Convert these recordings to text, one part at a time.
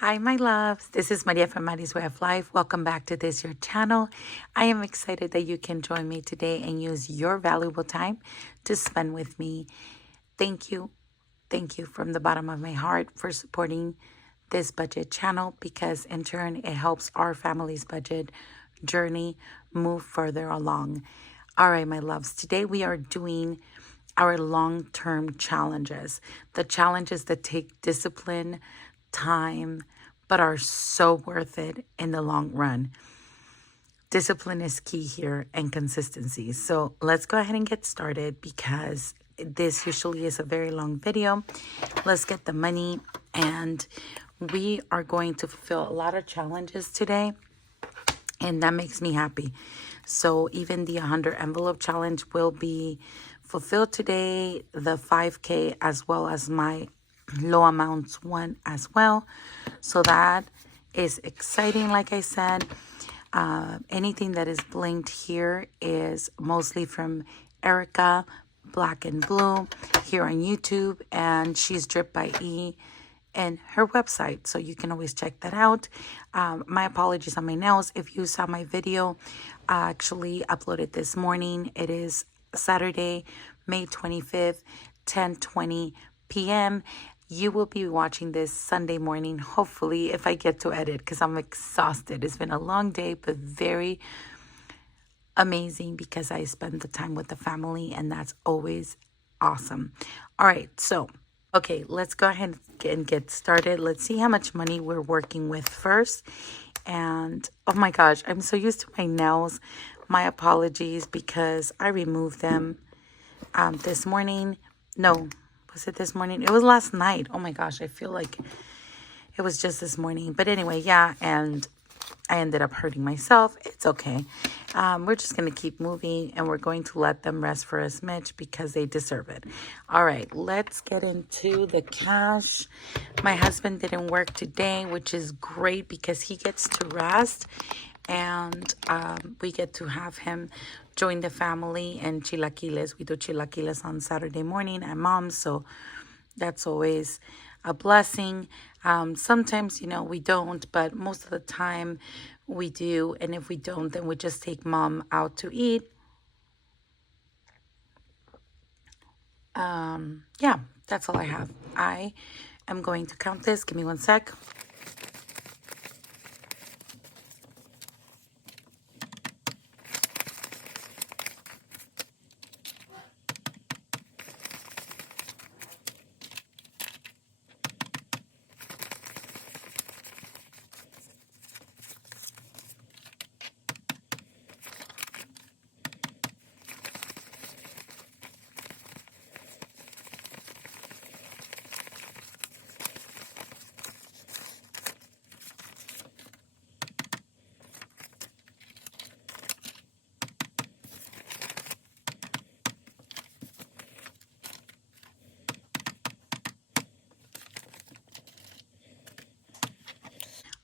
Hi, my loves. This is Maria from Mari's Way of Life. Welcome back to this, your channel. I am excited that you can join me today and use your valuable time to spend with me. Thank you. Thank you from the bottom of my heart for supporting this budget channel because in turn, it helps our family's budget journey move further along. All right, my loves. Today we are doing our long-term challenges, the challenges that take discipline, time, but are so worth it in the long run. Discipline is key here and consistency. So let's go ahead and get started because this usually is a very long video. Let's get the money, and we are going to fulfill a lot of challenges today, and that makes me happy. So even the 100 envelope challenge will be fulfilled today, the 5K, as well as my low amounts one as well. So that is exciting. Like I said, anything that is blinked here is mostly from Erica Black and Blue here on YouTube, and she's Drip by E and her website, so you can always check that out. My apologies on my nails. If you saw my video, I actually uploaded this morning. It is Saturday, May 25th, 10:20 p.m. You will be watching this Sunday morning, hopefully, if I get to edit, because I'm exhausted. It's been a long day, but very amazing because I spend the time with the family, and that's always awesome. All right, so okay, let's go ahead and get started. Let's see how much money we're working with first. And oh my gosh, I'm so used to my nails. My apologies because I removed them this morning. No, was it this morning? It was last night. Oh my gosh, I feel like it was just this morning. But anyway, yeah, and I ended up hurting myself. It's okay. We're just going to keep moving, and we're going to let them rest for a smidge because they deserve it. All right, let's get into the cash. My husband didn't work today, which is great because he gets to rest, and we get to have him join the family and chilaquiles. We do chilaquiles on Saturday morning at Mom's, so that's always a blessing. Sometimes, we don't, but most of the time we do. And if we don't, then we just take Mom out to eat. Yeah, that's all I have. I am going to count this. Give me one sec.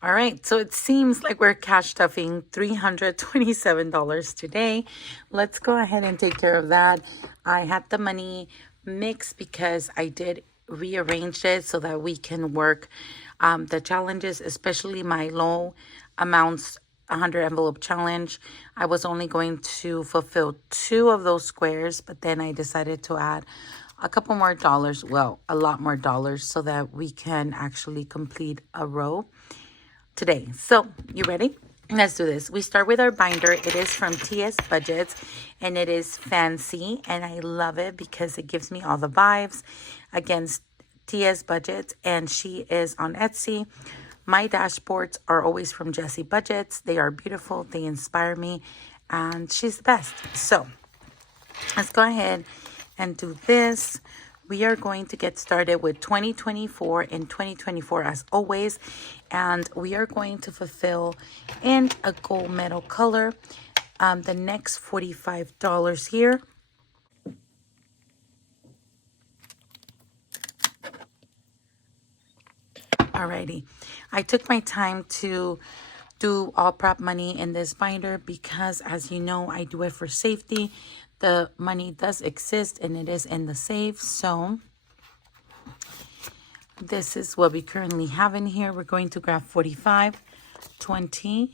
All right, so it seems like we're cash stuffing $327 today. Let's go ahead and take care of that. I had the money mixed because I did rearrange it so that we can work the challenges, especially my low amounts 100 envelope challenge. I was only going to fulfill 2 of those squares, but then I decided to add a couple more dollars, well, a lot more dollars, so that we can actually complete a row today. So, you ready? Let's do this. We start with our binder. It is from TS Budgets, and it is fancy, and I love it because it gives me all the vibes against TS Budgets, and she is on Etsy. My dashboards are always from Jessie Budgets. They are beautiful. They inspire me, and she's the best. So, let's go ahead and do this. We are going to get started with 2024 and 2024 as always, and we are going to fulfill in a gold medal color the next $45 here. Alrighty, I took my time to do all prop money in this binder because, as you know, I do it for safety. The money does exist and it is in the safe, so This is what we currently have in here. We're going to grab 45, 20,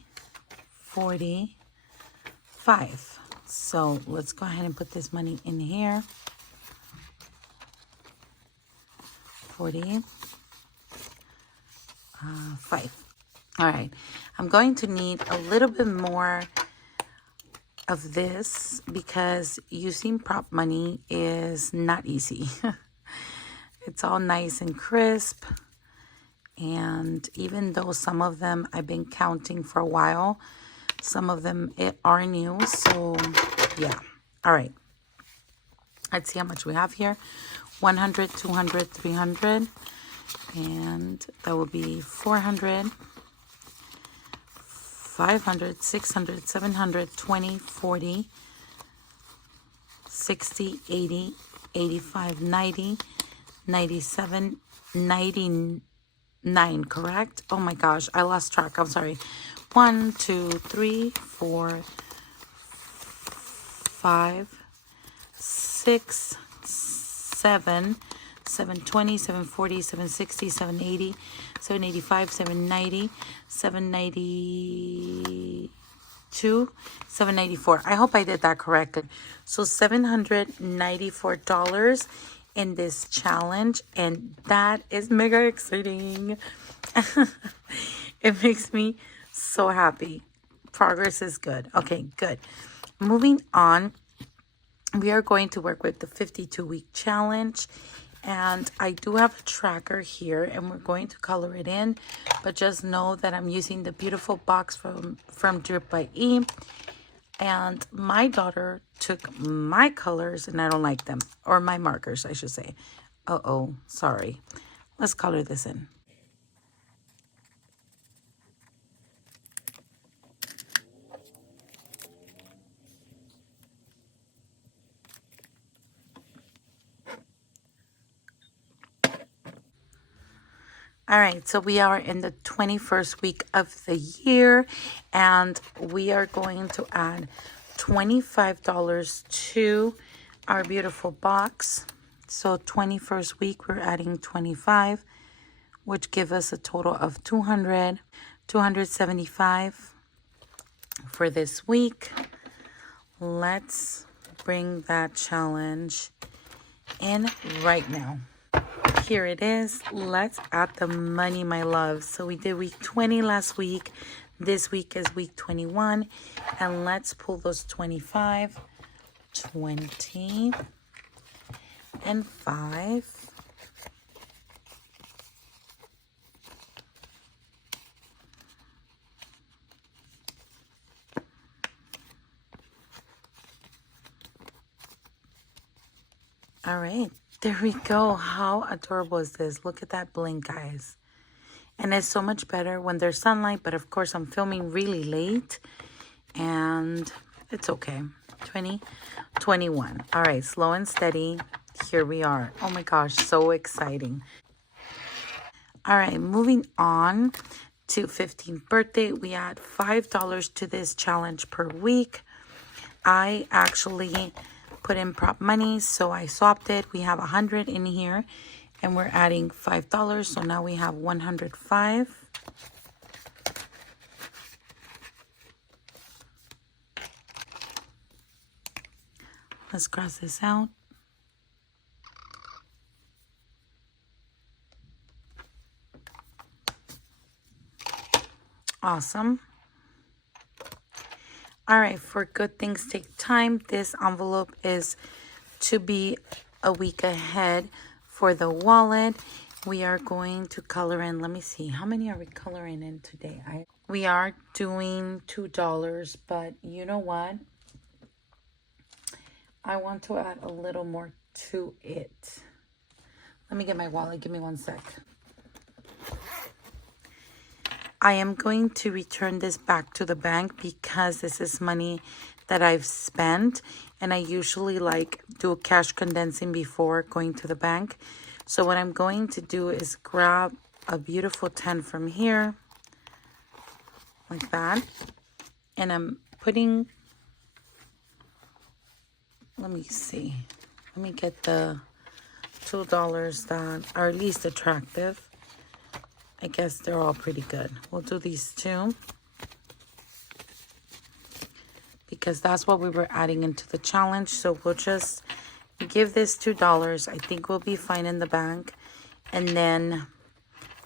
45. So let's go ahead and put this money in here. 45. All right. I'm going to need a little bit more of this because using prop money is not easy. It's all nice and crisp. And even though some of them I've been counting for a while, some of them are new. So yeah. All right. Let's see how much we have here. 100, 200, 300. And that will be 400, 500, 600, 700, 20, 40, 60, 80, 85, 90, 97, 99, correct? Oh my gosh, I lost track. I'm sorry. 1, 2, 3, 4, 5, 6, 7, 720, 740, 760, 780, 785, 790, 792, 794. I hope I did that correctly. So $794 in this challenge, and that is mega exciting. It makes me so happy. Progress is good. Okay, good. Moving on, we are going to work with the 52-week challenge. And I do have a tracker here, and we're going to color it in. But just know that I'm using the beautiful box from Drip by E. And my daughter took my colors, and I don't like them. Or my markers, I should say. Uh-oh, sorry. Let's color this in. All right, so we are in the 21st week of the year, and we are going to add $25 to our beautiful box. So 21st week, we're adding 25, which give us a total of 200, 275 for this week. Let's bring that challenge in right now. Here it is. Let's add the money, my love. So we did week 20 last week. This week is week 21. And let's pull those 25, 20, and 5. All right. There we go. How adorable is this? Look at that blink, guys. And it's so much better when there's sunlight. But of course, I'm filming really late. And it's okay. 20, 21. All right. Slow and steady. Here we are. Oh my gosh. So exciting. All right. Moving on to 15th birthday. We add $5 to this challenge per week. I actually put in prop money, so I swapped it. We have 100 in here, and we're adding $5, so now we have 105. Let's cross this out. Awesome. All right, for good things take time, this envelope is to be a week ahead for the wallet. We are going to color in, let me see, how many are we coloring in today? We are doing $2, but you know what? I want to add a little more to it. Let me get my wallet, give me one sec. I am going to return this back to the bank because this is money that I've spent, and I usually do a cash condensing before going to the bank. So what I'm going to do is grab a beautiful 10 from here, like that, and I'm putting, let me see, let me get the $2 that are at least attractive. I guess they're all pretty good. We'll do these two because that's what we were adding into the challenge. So we'll just give this $2. I think we'll be fine in the bank. And then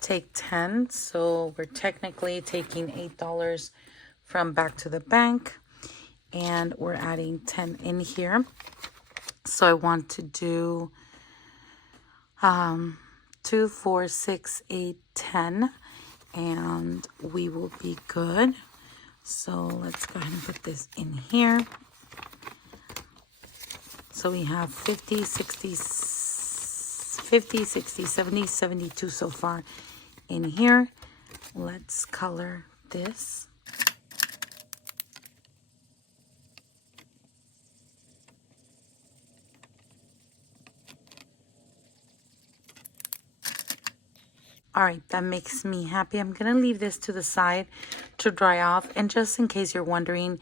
take 10. So we're technically taking $8 from back to the bank. And we're adding 10 in here. So I want to do 2, 4, 6, 8, 10. And we will be good. So let's go ahead and put this in here. So we have 50, 60, 70, 72 so far in here. Let's color this. All right, that makes me happy. I'm going to leave this to the side to dry off. And just in case you're wondering,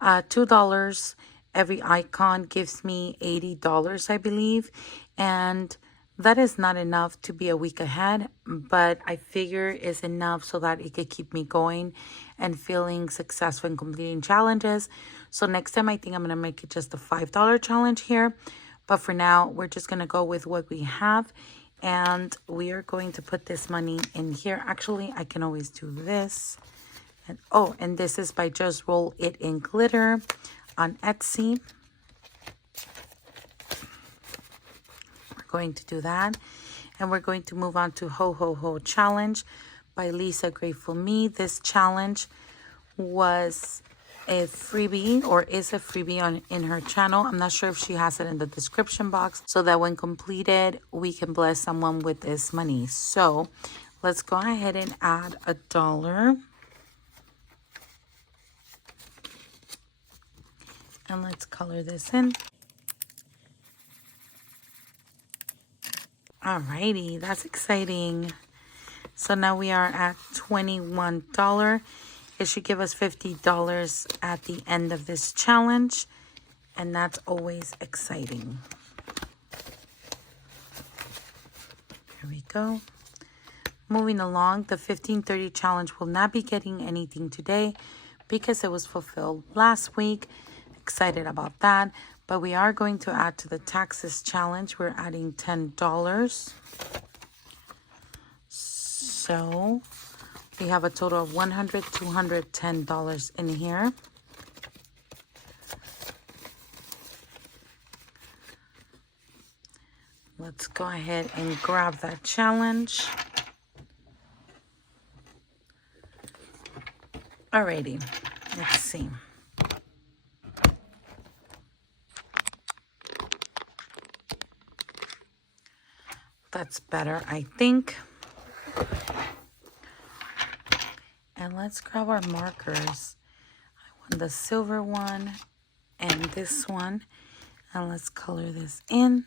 $2 every icon gives me $80, I believe. And that is not enough to be a week ahead, but I figure it's enough so that it could keep me going and feeling successful in completing challenges. So next time, I think I'm going to make it just a $5 challenge here. But for now, we're just going to go with what we have. And we are going to put this money in here. Actually, I can always do this. And oh, and this is by Just Roll It in Glitter on Etsy. We're going to do that. And we're going to move on to Ho Ho Ho Challenge by Lisa Grateful Me. This challenge was a freebie, or is a freebie in her channel. I'm not sure if she has it in the description box, so that when completed, we can bless someone with this money. So let's go ahead and add $1. And let's color this in. Alrighty, that's exciting. So now we are at $21. It should give us $50 at the end of this challenge. And that's always exciting. Here we go. Moving along, the 1530 challenge will not be getting anything today because it was fulfilled last week. Excited about that. But we are going to add to the taxes challenge. We're adding $10. So we have a total of $210 in here. Let's go ahead and grab that challenge. Alrighty, let's see. That's better, I think. And let's grab our markers. I want the silver one and this one. And let's color this in.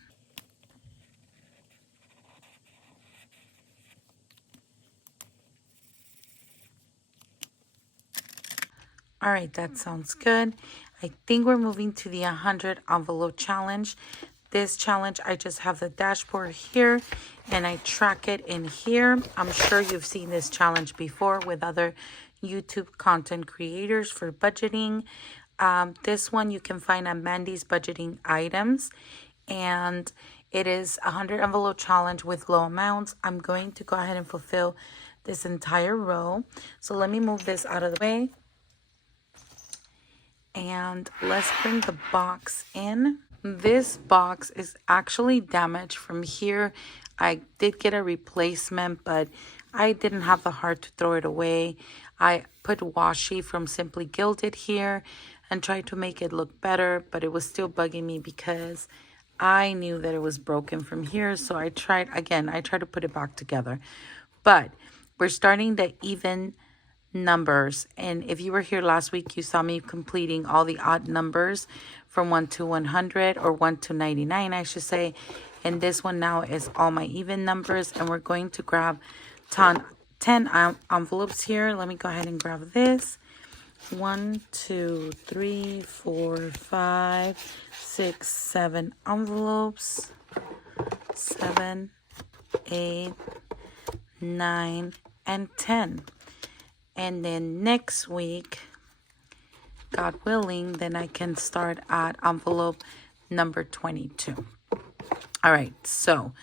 All right, that sounds good. I think we're moving to the 100 envelope challenge. This challenge, I just have the dashboard here and I track it in here. I'm sure you've seen this challenge before with other YouTube content creators for budgeting. This one you can find at Mandy's Budgeting Items. And it is a 100 envelope challenge with low amounts. I'm going to go ahead and fulfill this entire row. So let me move this out of the way. And let's bring the box in. This box is actually damaged from here. I did get a replacement, but I didn't have the heart to throw it away. I put washi from Simply Gilded here and tried to make it look better, but it was still bugging me because I knew that it was broken from here. So I tried to put it back together. But we're starting to even numbers, and if you were here last week, you saw me completing all the odd numbers from 1 to 100, or 1 to 99 I should say. And this one now is all my even numbers, and we're going to grab 10 envelopes here. Let me go ahead and grab this. 1, 2, 3, 4, 5, 6, 7 envelopes. 7, 8, 9, and 10. And then next week, God willing, then I can start at envelope number 22. All right, so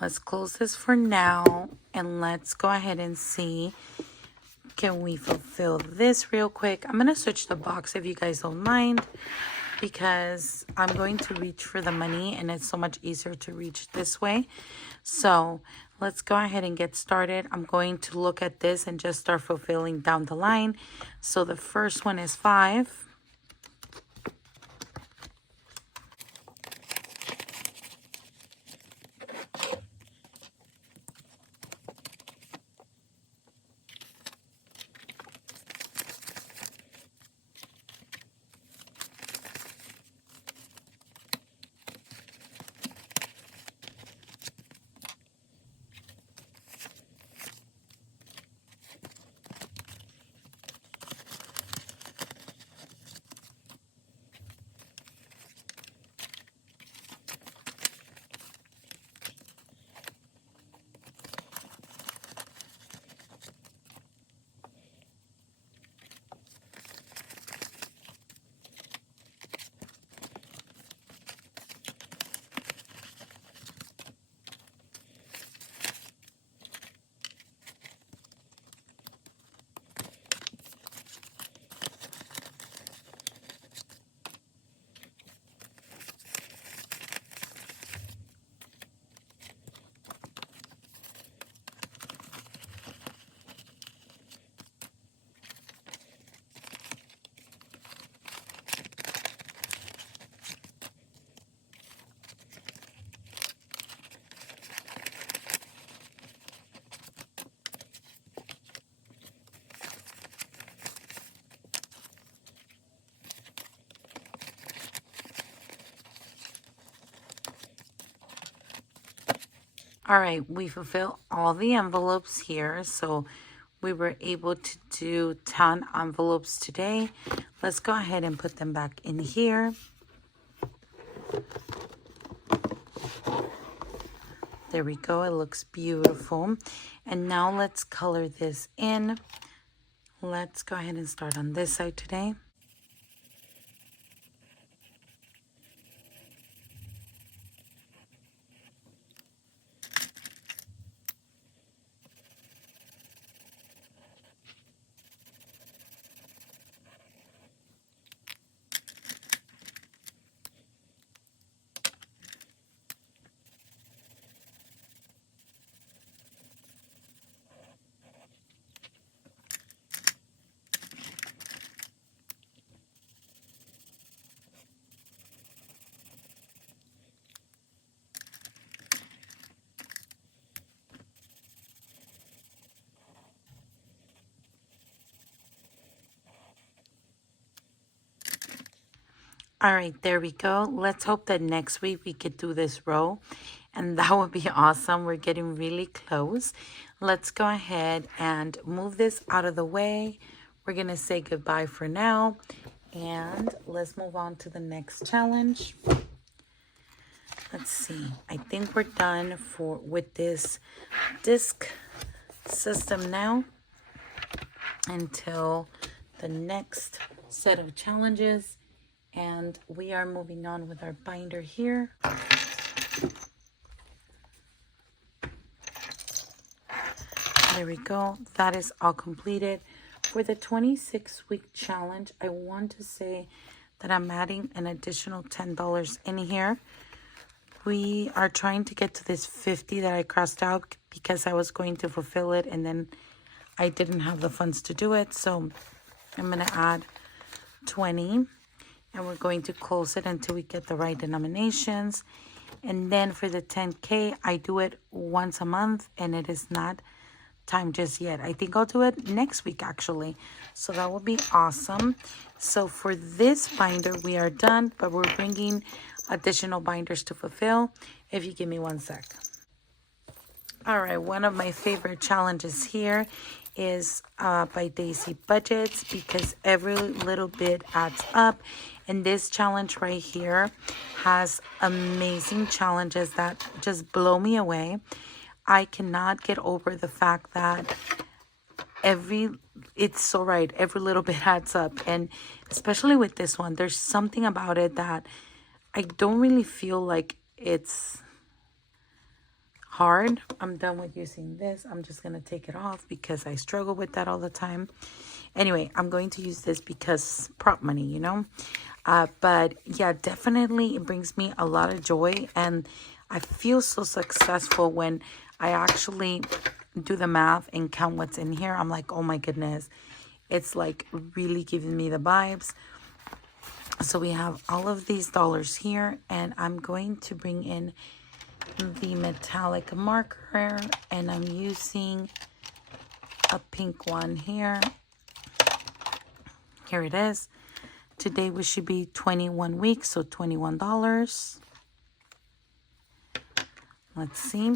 let's close this for now, and let's go ahead and see, can we fulfill this real quick? I'm going to switch the box if you guys don't mind, because I'm going to reach for the money, and it's so much easier to reach this way. So let's go ahead and get started. I'm going to look at this and just start fulfilling down the line. So the first one is 5. All right, we fulfill all the envelopes here. So we were able to do 10 envelopes today. Let's go ahead and put them back in here. There we go. It looks beautiful. And now let's color this in. Let's go ahead and start on this side today. All right, there we go. Let's hope that next week we could do this row, and that would be awesome. We're getting really close. Let's go ahead and move this out of the way. We're going to say goodbye for now, and let's move on to the next challenge. Let's see. I think we're done with this disc system now until the next set of challenges. And we are moving on with our binder here. There we go. That is all completed. For the 26-week challenge, I want to say that I'm adding an additional $10 in here. We are trying to get to this 50 that I crossed out because I was going to fulfill it and then I didn't have the funds to do it. So I'm going to add 20. And we're going to close it until we get the right denominations. And then for the 10K, I do it once a month, and it is not time just yet. I think I'll do it next week, actually. So that will be awesome. So for this binder, we are done, but we're bringing additional binders to fulfill. If you give me 1 sec. All right, one of my favorite challenges here is by Daisy Budgets, because every little bit adds up And this challenge right here has amazing challenges that just blow me away. I cannot get over the fact that it's so right, every little bit adds up. And especially with this one, there's something about it that I don't really feel like it's hard. I'm done with using this. I'm just gonna take it off because I struggle with that all the time. Anyway, I'm going to use this because prop money, you know. But yeah, definitely it brings me a lot of joy, and I feel so successful when I actually do the math and count what's in here. I'm like, oh my goodness, it's like really giving me the vibes. So we have all of these dollars here, and I'm going to bring in the metallic marker, and I'm using a pink one here. Here it is. Today we should be 21 weeks, so $21. Let's see.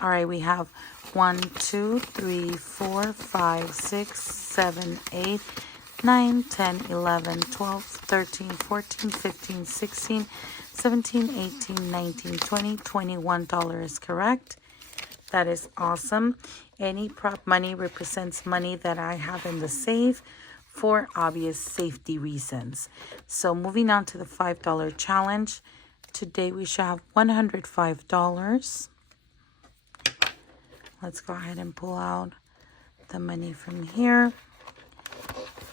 All right, we have 1, 2, 3, 4, 5, 6, 7, 8, 9, 10, 11, 12, 13, 14, 15, 16, 17, 18, 19, 20, $21 is correct. That is awesome. Any prop money represents money that I have in the safe for obvious safety reasons. So moving on to the $5 challenge. Today we should have $105. Let's go ahead and pull out the money from here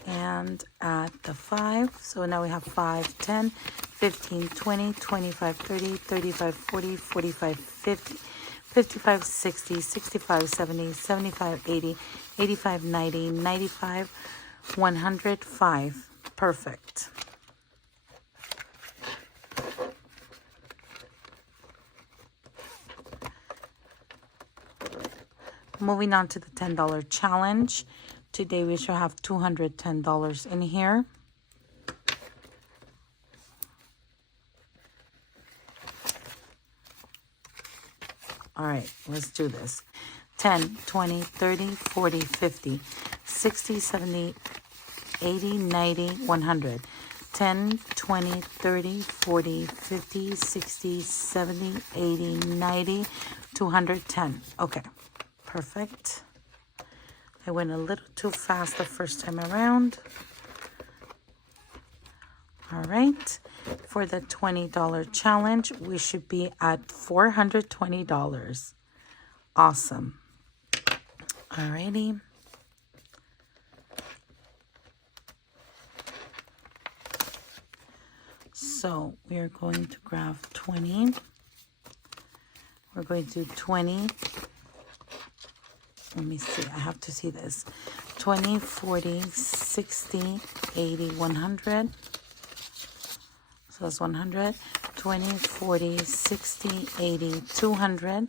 and add the 5. So now we have 5, 10, 15, 20, 25, 30, 35, 40, 45, 50, 55, 60, 65, 70, 75, 80, 85, 90, 95, 105. Perfect. Moving on to the $10 challenge. Today we should have $210 in here. All right, let's do this. 10, 20, 30, 40, 50, 60, 70, 80, 90, 100. 10, 20, 30, 40, 50, 60, 70, 80, 90, 210. Okay, perfect. I went a little too fast the first time around. All right, for the $20 challenge, we should be at $420. Awesome. All righty. So we are going to graph 20. We're going to do 20. Let me see. I have to see this. 20, 40, 60, 80, 100. So that's 100. 20, 40, 60, 80, 200.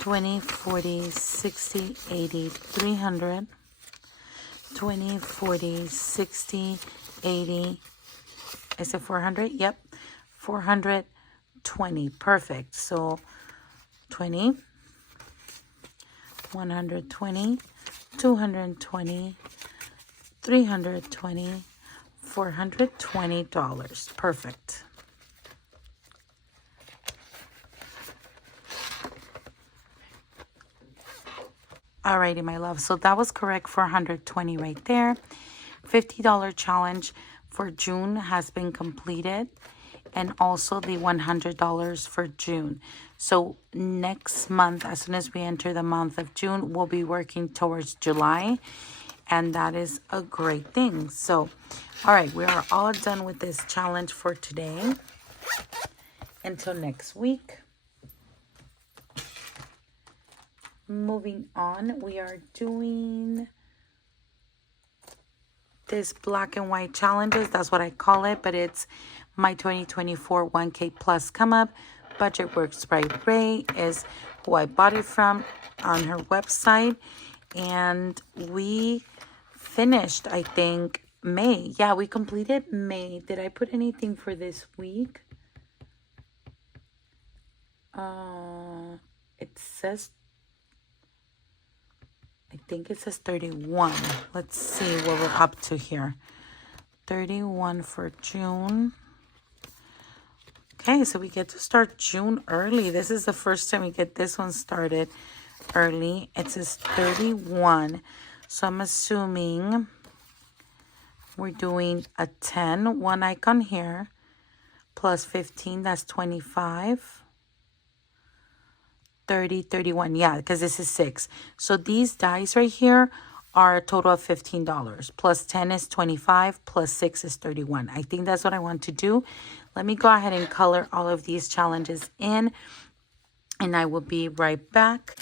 20, 40, 60, 80, 300. 20, 40, 60, 80. Is it 400? Yep. 420. Perfect. So 20, 120, 220, 320, $420. Perfect. Alrighty, my love. So that was correct. 420 right there. $50 challenge for June has been completed, and also the $100 for June. So next month, as soon as we enter the month of June, we'll be working towards July, and that is a great thing. So, all right, we are all done with this challenge for today. Until next week. Moving on, we are doing this black and white challenges. That's what I call it, but it's my 2024 1K plus come up. Budget Works by Ray is who I bought it from on her website, and we finished, I think, May. Yeah, we completed May. Did I put anything for this week? It says, I think it says 31. Let's see what we're up to here. 31 for June. Okay, so we get to start June early. This is the first time we get this one started early. It says 31. So I'm assuming we're doing a 10, one icon here, plus 15, that's 25. 30, 31, yeah, because this is 6. So these dies right here are a total of $15. Plus 10 is 25, plus 6 is 31. I think that's what I want to do. Let me go ahead and color all of these challenges in, and I will be right back.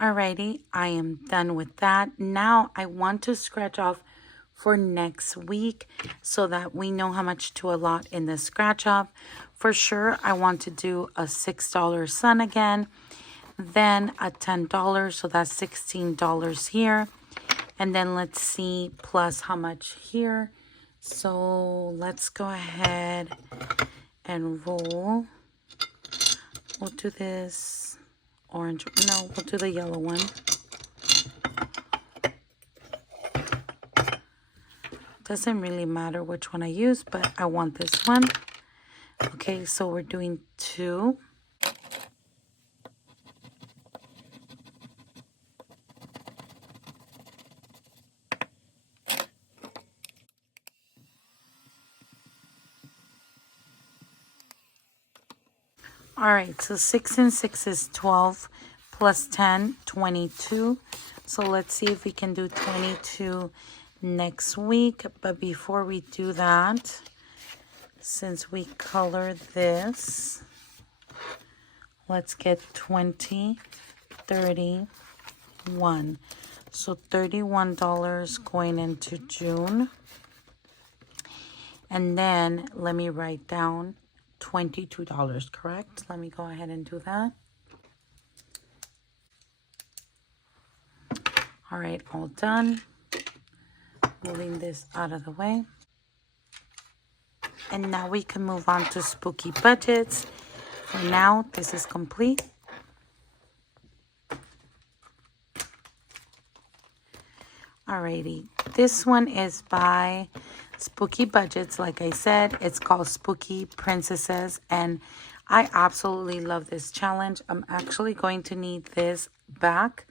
Alrighty, I am done with that. Now I want to scratch off for next week so that we know how much to allot in the scratch off. For sure, I want to do a $6 sun again, then a $10, so that's $16 here. And then let's see plus how much here. So let's go ahead and roll. We'll do this orange. No, we'll do the yellow one. Doesn't really matter which one I use, but I want this one. Okay, so we're doing 2. All right, so 6 and 6 is 12, plus 10, 22. So let's see if we can do 22 next week. But before we do that, since we color this, let's get 20, 31. So $31 going into June. And then let me write down $22, correct? Let me go ahead and do that. All right, all done. Moving this out of the way. And now we can move on to spooky budgets. For now, this is complete. Alrighty, this one is by Spooky Budgets. Like I said, it's called Spooky Princesses, and I absolutely love this challenge. I'm actually going to need this back.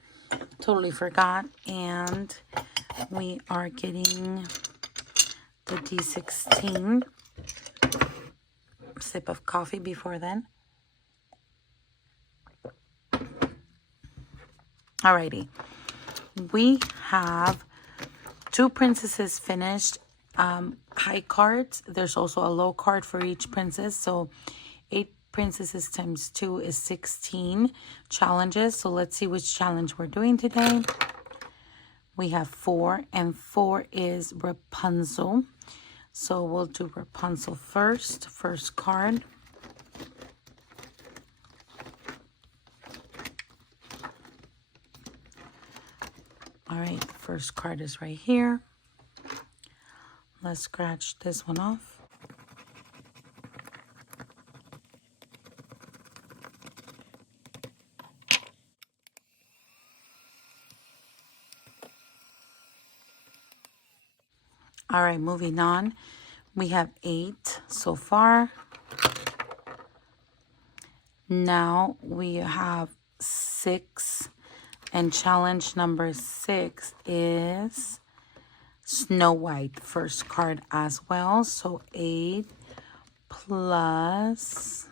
Totally forgot. And we are getting the D16. Sip of coffee before then. Alrighty. We have 2 princesses finished. High cards. There's also a low card for each princess. So 8 princesses times 2 is 16 challenges. So let's see which challenge we're doing today. We have 4, and 4 is Rapunzel. So we'll do Rapunzel first. First card. All right, first card is right here. Let's scratch this one off. All right, moving on. We have 8 so far. Now we have 6 And challenge number 6 is Snow White, first card as well. So 8 plus,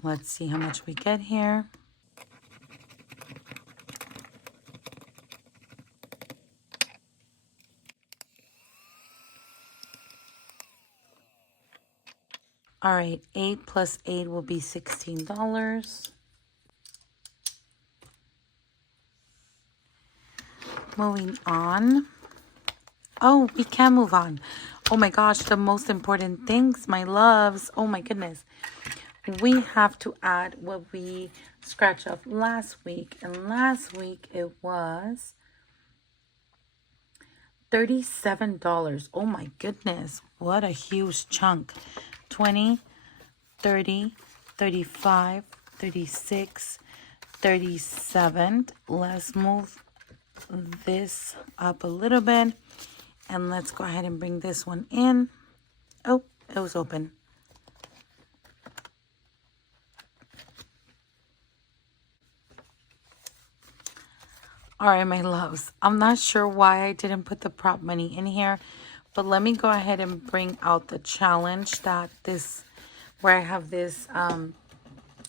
let's see how much we get here. All right, 8 plus 8 will be $16. Moving on. Oh, we can move on. Oh my gosh, the most important things, my loves. Oh my goodness. We have to add what we scratched off last week. And last week it was $37. Oh my goodness. What a huge chunk. 20, 30, 35, 36, 37. Let's move this up a little bit. And let's go ahead and bring this one in. Oh, it was open. All right, my loves. I'm not sure why I didn't put the prop money in here, but let me go ahead and bring out the challenge that this, where I have this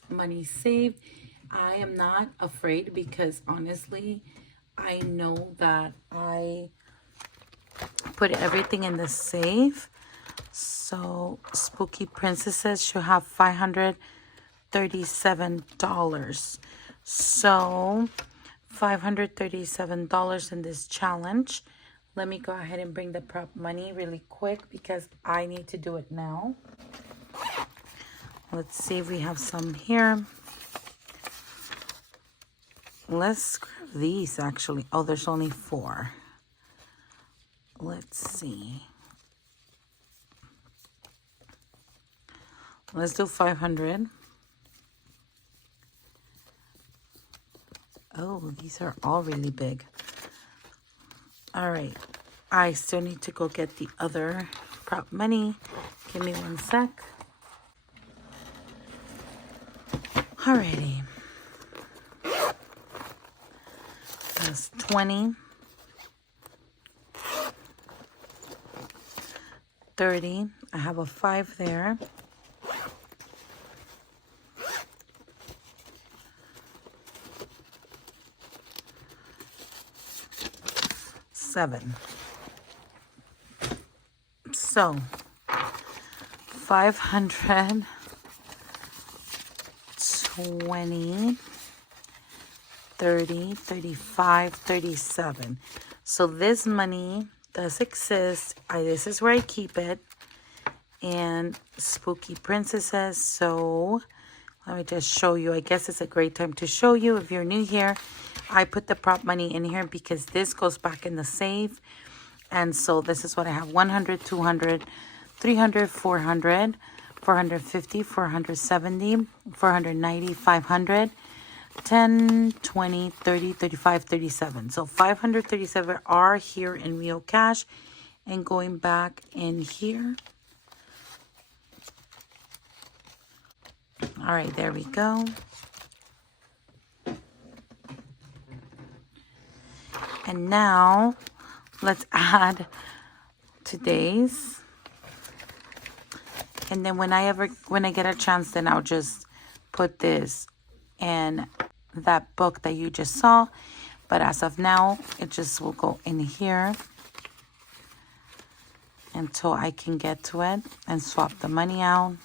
money saved. I am not afraid because honestly, I know that I put everything in the safe. So Spooky Princesses should have $537. So $537 in this challenge. Let me go ahead and bring the prop money really quick because I need to do it now. Let's see if we have some here. Let's grab these actually. Oh, there's only 4. Let's see. Let's do 500. Oh, these are all really big. All right. I still need to go get the other prop money. Give me 1 sec. Alrighty. That's 20. 30. I have a 5 there. 7. So 500, 20, 30, 35, 37. So this money does exist. This is where I keep it. And Spooky Princesses. So let me just show you. I guess it's a great time to show you if you're new here. I put the prop money in here because this goes back in the safe. And so this is what I have. 100, 200, 300, 400, 450, 470, 490, 500, 10, 20, 30, 35, 37. So 537 are here in real cash. And going back in here. All right, there we go. And now let's add today's. And then when I get a chance, then I'll just put this in that book that you just saw. But as of now, it just will go in here until I can get to it and swap the money out.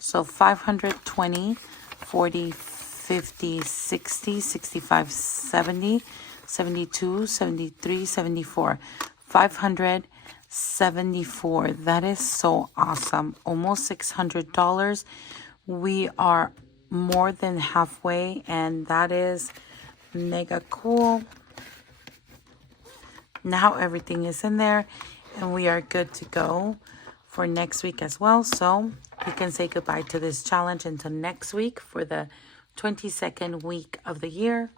So 520, 40, 50, 60, 65, 70, 72, 73, 74. 574. That is so awesome. Almost $600. We are more than halfway, and that is mega cool. Now everything is in there, and we are good to go for next week as well. So we can say goodbye to this challenge until next week for the 22nd week of the year.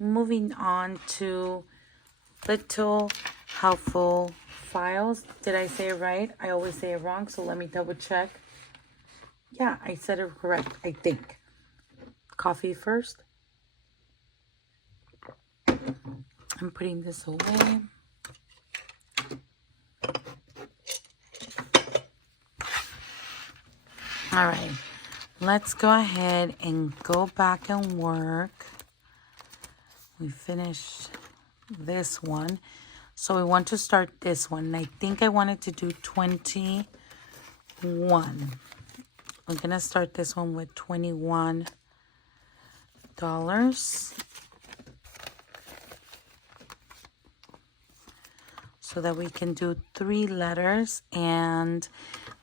Moving on to little helpful files. Did I say it right? I always say it wrong, so let me double check. Yeah, I said it correct, I think. Coffee first. I'm putting this away. All right, let's go ahead and go back and work. We finished this one. So we want to start this one. And I think I wanted to do 21. We're going to start this one with $21. So that we can do 3 letters. And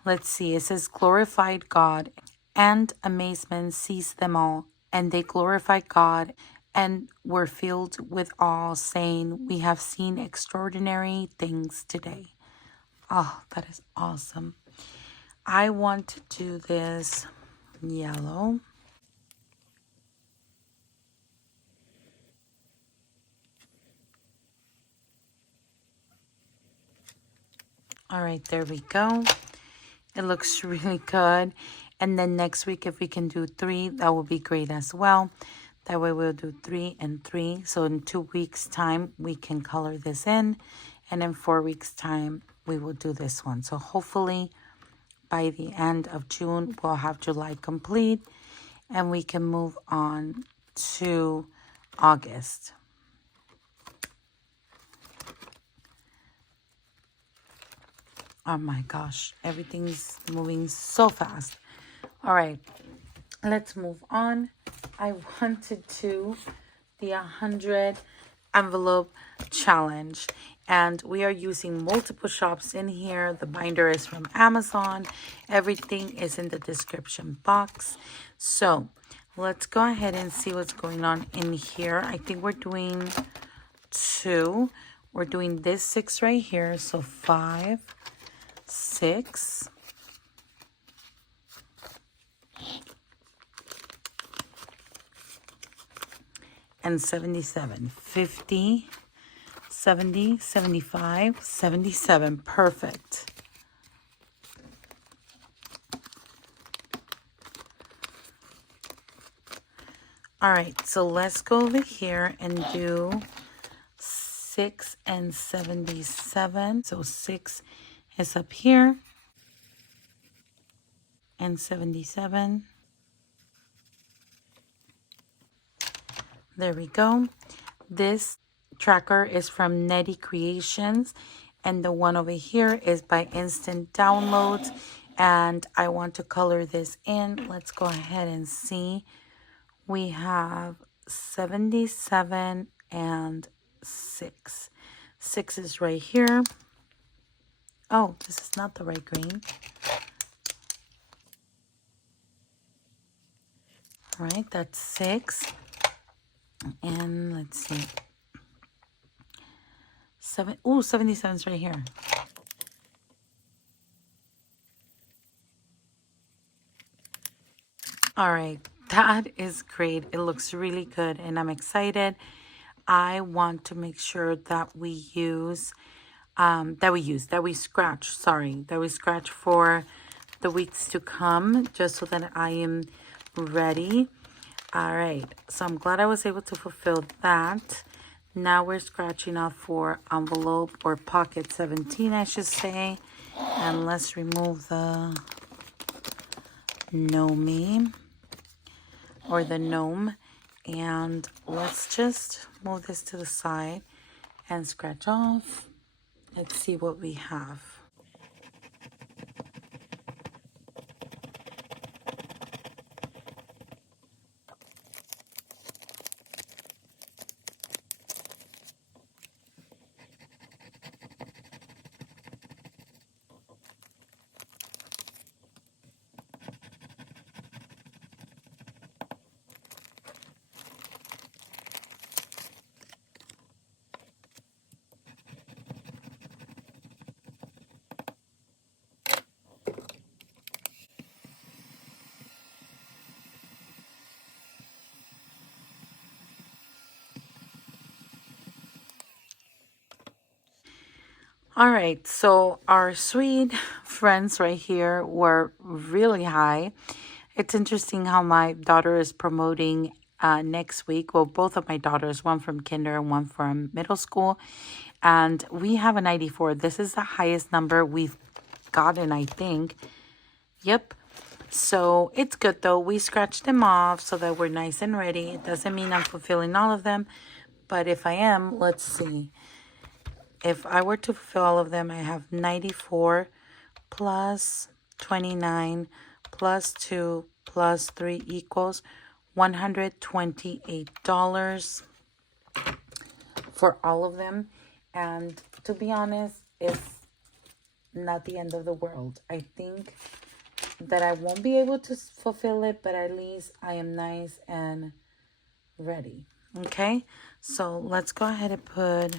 let's see, it says glorified God, and amazement seized them all, and they glorified God and were filled with awe, saying, we have seen extraordinary things today. Oh, that is awesome. I want to do this yellow. All right, there we go. It looks really good. And then next week, if we can do 3, that will be great as well. That way we'll do 3 and 3. So in 2 weeks' time, we can color this in. And in 4 weeks' time, we will do this one. So hopefully by the end of June, we'll have July complete. And we can move on to August. Oh my gosh, everything's moving so fast. All right, let's move on. I wanted to the 100 envelope challenge, and we are using multiple shops in here. The binder is from Amazon. Everything is in the description box. So let's go ahead and see what's going on in here. I think we're doing 2. We're doing this 6 right here. So 5, 6, and 77. 50, 70, 75, 77. Perfect. All right, so let's go over here and do 6 and 77. So 6 is up here, and 77. There we go. This tracker is from Netty Creations, and the one over here is by Instant Downloads, and I want to color this in. Let's go ahead and see. We have 77 and 6. 6 is right here. Oh, this is not the right green. All right, that's 6. And let's see. 7. Oh, 77 is right here. All right, that is great. It looks really good, and I'm excited. I want to make sure that we use, that we scratch for the weeks to come, just so that I am ready. All right, so I'm glad I was able to fulfill that. Now we're scratching off for envelope or pocket 17, I should say. And let's remove the gnome or the gnome. And let's just move this to the side and scratch off. Let's see what we have. All right, so our sweet friends right here were really high. It's interesting how my daughter is promoting next week. Well, both of my daughters, one from kinder and one from middle school. And we have a 94. This is the highest number we've gotten, I think. Yep. So it's good though. We scratched them off so that we're nice and ready. It doesn't mean I'm fulfilling all of them. But if I am, let's see. If I were to fulfill all of them, I have 94 plus 29 plus 2 plus 3 equals $128 for all of them. And to be honest, it's not the end of the world. I think that I won't be able to fulfill it, but at least I am nice and ready. Okay, so let's go ahead and put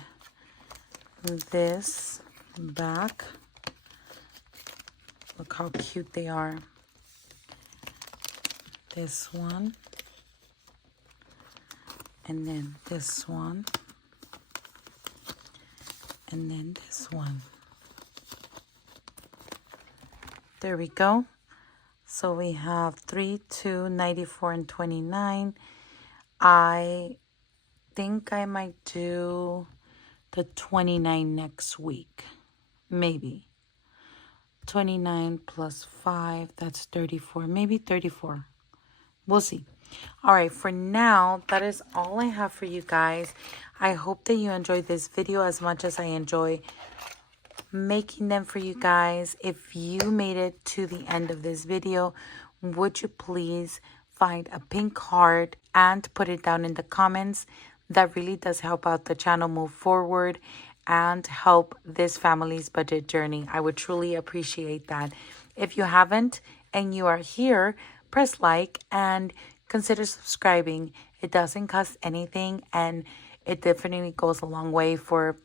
this back. Look how cute they are. This one. And then this one. And then this one. There we go. So we have 3, 2, 94, and 29. I think I might do the 29 next week. Maybe. 29 plus 5, that's 34. Maybe 34. We'll see. All right, for now, that is all I have for you guys. I hope that you enjoyed this video as much as I enjoy making them for you guys. If you made it to the end of this video, would you please find a pink heart and put it down in the comments? That really does help out the channel move forward and help this family's budget journey. I would truly appreciate that. If you haven't and you are here, press like and consider subscribing. It doesn't cost anything and it definitely goes a long way for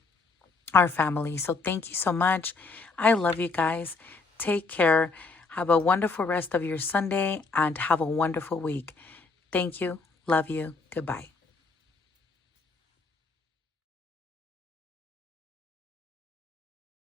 our family. So thank you so much. I love you guys. Take care. Have a wonderful rest of your Sunday and have a wonderful week. Thank you. Love you. Goodbye.